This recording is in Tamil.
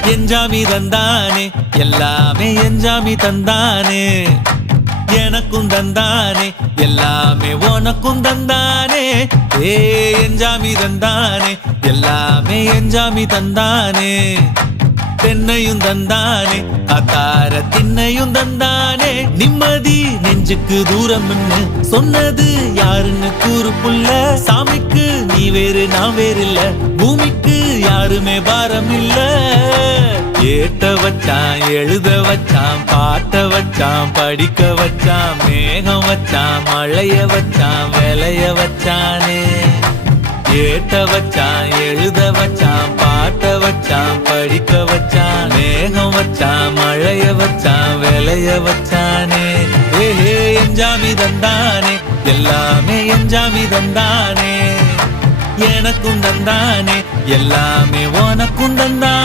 எஞ்சாமி தந்தானே எல்லாமே எஞ்சாமி தந்தானே எனக்கும் தந்தானே எல்லாமே உனக்கும் தந்தானே ஏ எஞ்சாமி தந்தானே எல்லாமே எஞ்சாமி தந்தானே தென்னையும் தந்தானே அத்தார திண்ணையும் தந்தானே நிம்மதி நெஞ்சுக்கு தூரம்னு சொன்னது யாருன்னு கூறு புள்ள சாமிக்கு நீ வேறு நான் வேறு இல்ல பூமிக்கு யாருமே பாரம் இல்ல ஏட்ட வச்சான் எழுத வச்சான் பாட்ட வச்சான் படிக்க வச்சான் மேகம் வச்சான் மழைய வச்சான் விளைய வச்சானே ஏட்ட வச்சான் எழுத வச்சான் பாட்ட வச்சான் படிக்க வச்சான் மேகம் வச்சான் மழைய வச்சான் விளைய வச்சானே ஏஹே எஞ்சாமி தந்தானே எல்லாமே எஞ்சாமி தந்தானே எனக்கும் தந்தானே எல்லாமே உனக்கும் தந்தானே